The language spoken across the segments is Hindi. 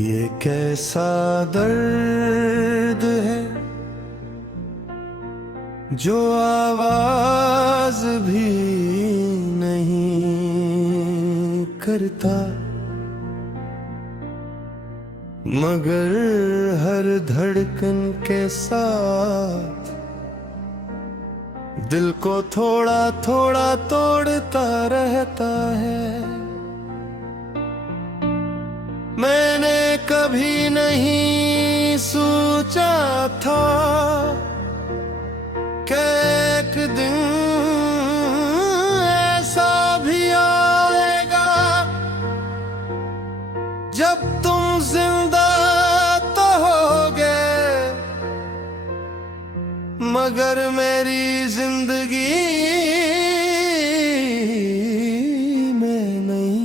ये कैसा दर्द है जो आवाज भी नहीं करता, मगर हर धड़कन के साथ दिल को थोड़ा थोड़ा तोड़ता रहता है। मैंने कभी नहीं सोचा था कि एक दिन ऐसा भी आएगा जब तुम जिंदा तो होगे मगर मेरी जिंदगी में नहीं।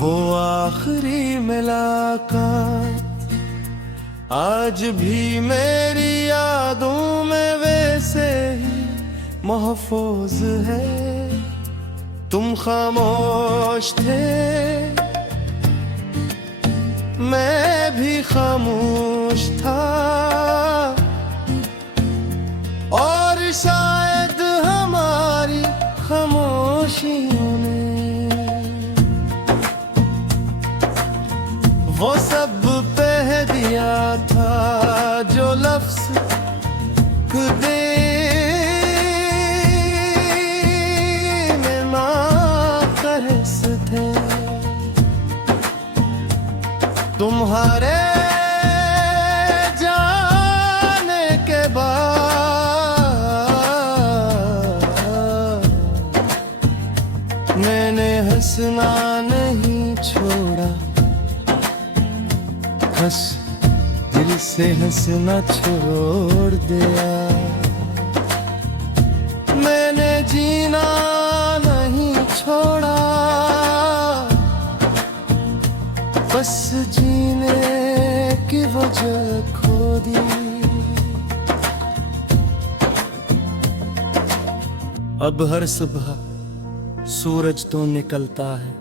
वो आखिरी मुलाकात आज भी मेरी यादों में वैसे ही महफूज है। तुम खामोश थे, मैं भी खामोश था, और शायद हमारी खामोशियों ने वो सब कह दिया था जो लफ्ज खुदे में नाकरस थे। तुम्हारे जाने के बाद मैंने हंसना नहीं छोड़ा, बस दिल से हंसना छोड़ दिया। मैंने जीना नहीं छोड़ा, बस जीने की वजह खो दी। अब हर सुबह सूरज तो निकलता है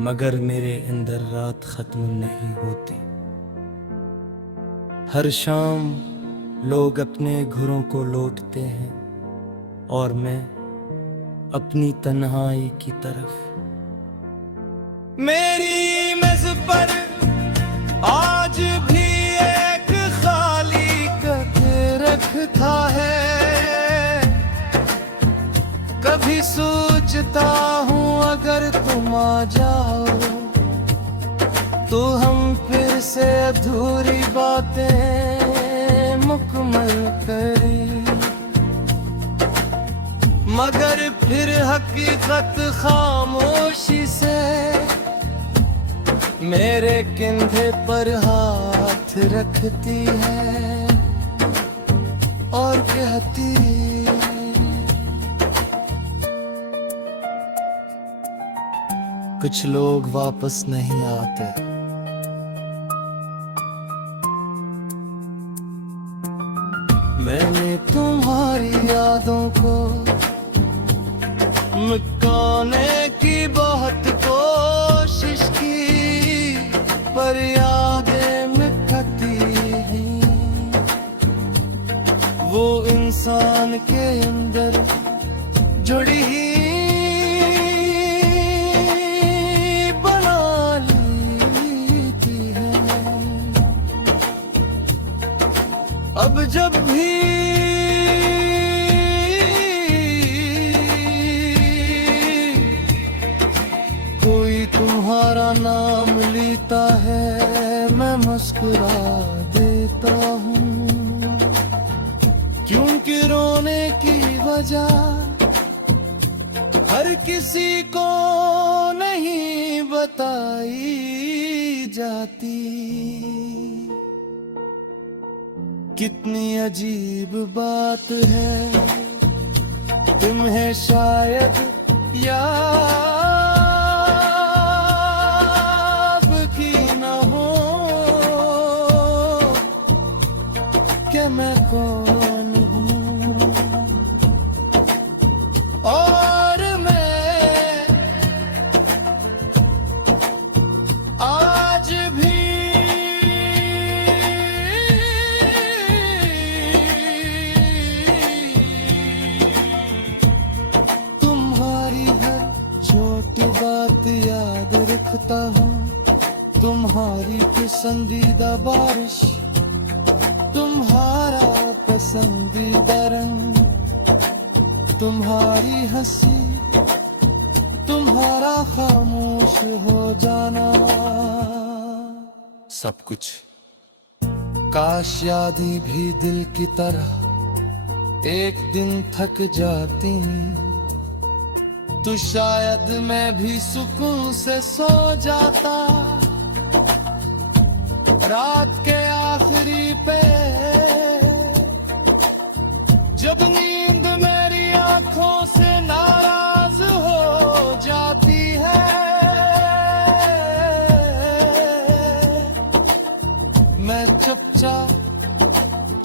मगर मेरे अंदर रात खत्म नहीं होती। हर शाम लोग अपने घरों को लौटते हैं और मैं अपनी तन्हाई की तरफ। मेरी मेज़ पर आज भी एक खाली कप रखता है। कभी सोचता हूँ अगर तुम आ जाओ तो हम फिर से अधूरी बातें मुकम्मल करें, मगर फिर हकीकत खामोशी से मेरे कंधे पर हाथ रखती है और कहती कुछ लोग वापस नहीं आते। मैंने तुम्हारी यादों को मिटाने की बहुत कोशिश की पर यादें मिटती हैं। वो इंसान के अंदर जुड़ी ही अब जब भी कोई तुम्हारा नाम लेता है मैं मुस्कुरा देता हूँ, क्योंकि रोने की वजह हर किसी को नहीं बताई जाती। कितनी अजीब बात है, तुम्हें शायद याद की न हो कि मैं कौन हूँ। और मैं आज भी तुम्हारी हर छोटी बात याद रखता हूँ। तुम्हारी पसंदीदा बारिश, तुम्हारा पसंदीदा रंग, तुम्हारी हंसी, तुम्हारा खामोश हो जाना। सब कुछ काश यादें भी दिल की तरह एक दिन थक जाती, तो शायद मैं भी सुकून से सो जाता। रात के आखिरी पे जब नींद मेरी आंखों से नाराज हो जाती है, मैं चुपचाप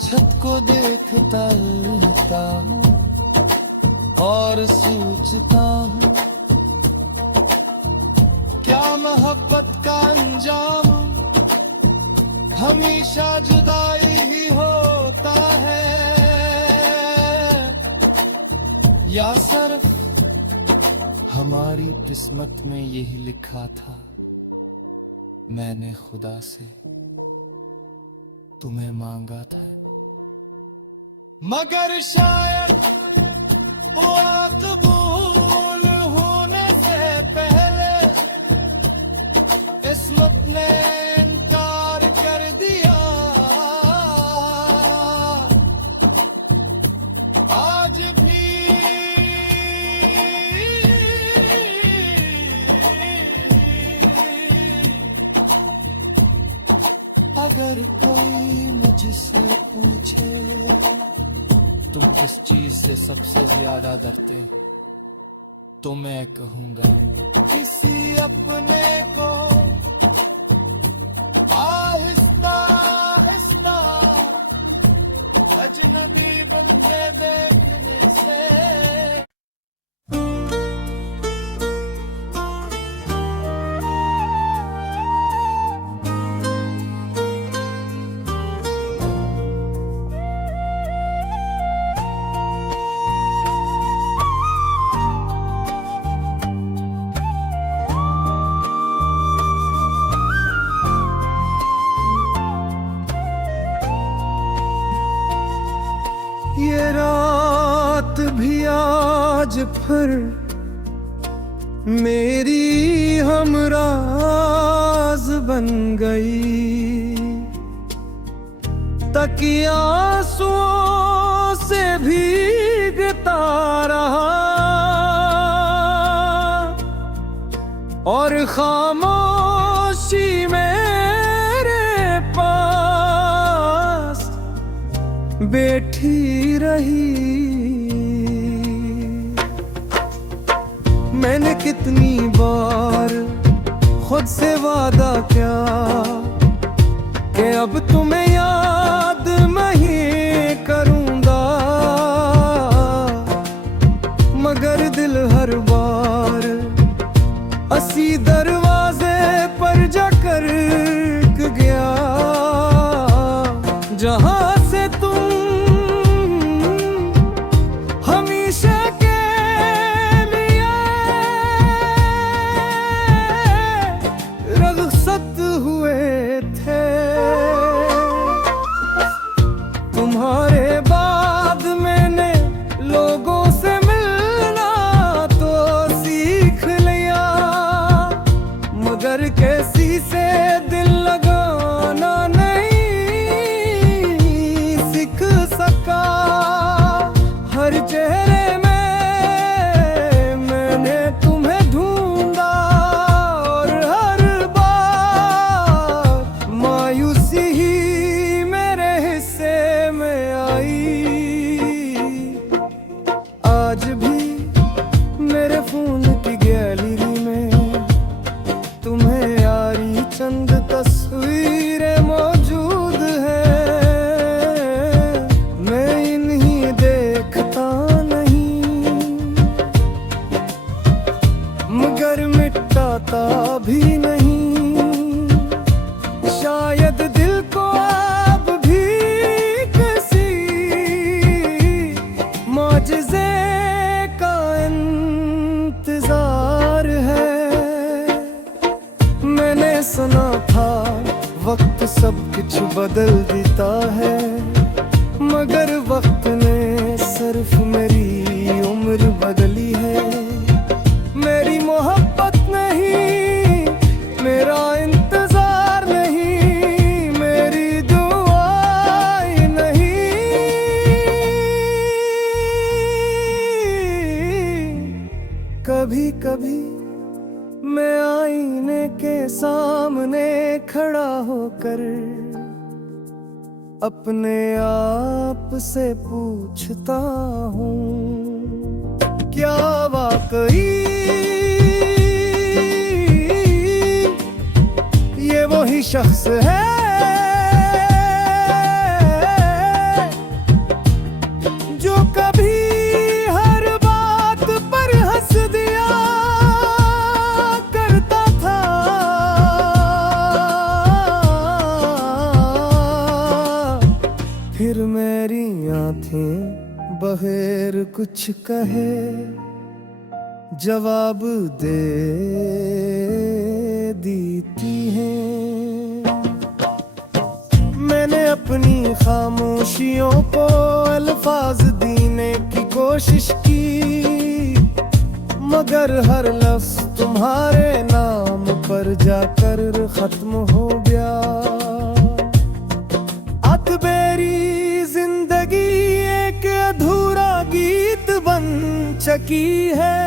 छत को देखता रहता हूँ और सोचता हूँ क्या मोहब्बत का अंजाम हमेशा जुदाई ही होता है, या सिर्फ हमारी किस्मत में यही लिखा था। मैंने खुदा से तुम्हें मांगा था, मगर शायद वो कबूल होने से पहले किस्मत ने इनकार कर दिया। आज भी अगर कोई मुझसे पूछे तुम किस चीज से सबसे ज्यादा डरते हो, तो मैं कहूंगा किसी अपने को आहिस्ता आहिस्ता अजनबी बनते देखने से। ये रात भी आज फिर मेरी हमराज बन गई। तकिया आंसुओं से भीगता रहा और खामोशी मेरे पास बैठी रही। मैंने कितनी बार खुद से वादा किया कि अब तुम्हें याद नहीं करूंगा, मगर दिल हर बार असी दरवाजे पर जाकर गया जहां से तुम हमेशा के लिए रुखसत हुए थे। तुम्हारे बाद मैंने लोगों से मिलना तो सीख लिया, बदल देता है, मगर वक्त ने सिर्फ मेरी उम्र बदली है। मेरी मोहब्बत नहीं, मेरा इंतजार नहीं, मेरी दुआएं नहीं। कभी कभी मैं आईने के सामने खड़ा होकर अपने आप से पूछता हूँ, क्या वाकई ये वही शख्स है जो कभी हर बात पर हंस दिया करता था। फिर मेरी आंखें बगैर कुछ कहे जवाब दे देती हैं। मैंने अपनी खामोशियों को अल्फाज देने की कोशिश की, मगर हर लफ्ज तुम्हारे नाम पर जाकर खत्म हो गया। मेरी जिंदगी एक अधूरा गीत बन चुकी है,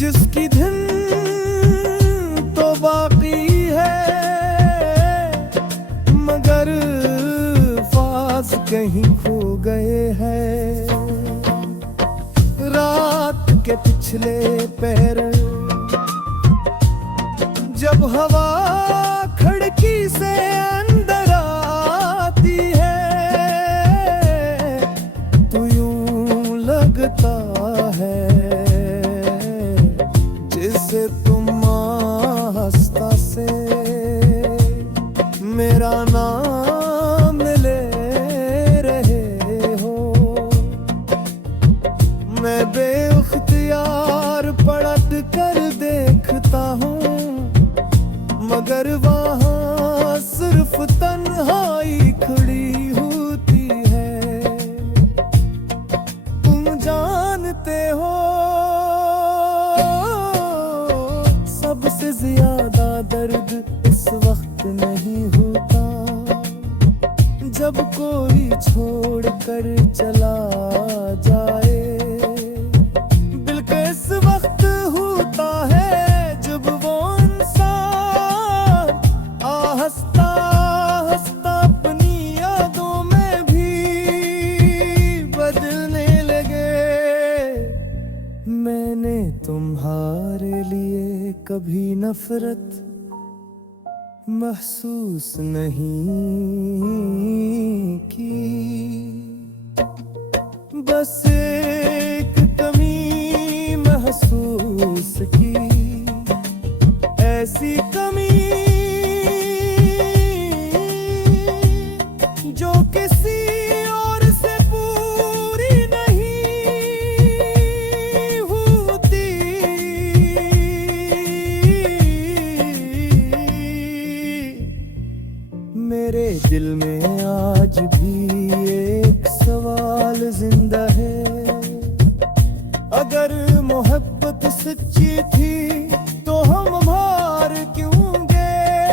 जिसकी धुन तो बाकी है, मगर फाज कहीं खो गए हैं। रात के पिछले पहर जब हवा खिड़की से अंदर आती है, तो यूं लगता है जिसे तुम आस्था से मेरा नाम ले रहे हो। मैं बेइख्तियार पलट कर देखता हूँ, मगर वहाँ सिर्फ तन्हाई खड़ी होती है। तुम जानते हो सबसे ज्यादा दर्द इस वक्त नहीं होता जब कोई छोड़ कर चला जाए, बल्कि इस वक्त होता है जब वो हंसता हंसता अपनी यादों में भी बदलने लगे। मैंने तुम्हारे लिए कभी नफरत महसूस नहीं की, बस एक कमी महसूस की, ऐसी कमी जो किसी और से पूरी नहीं होती। मेरे दिल में आज भी एक सवाल जिंदा है, अगर मोहब्बत सच्ची थी तो हम हार क्यों गए?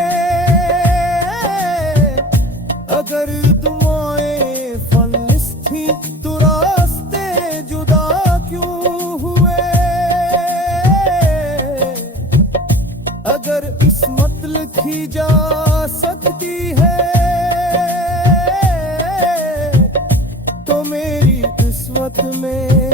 अगर दुआएं फलिस थी तो रास्ते जुदा क्यों हुए? अगर किस्मत लिखी जा सकती है तो मेरी किस्मत में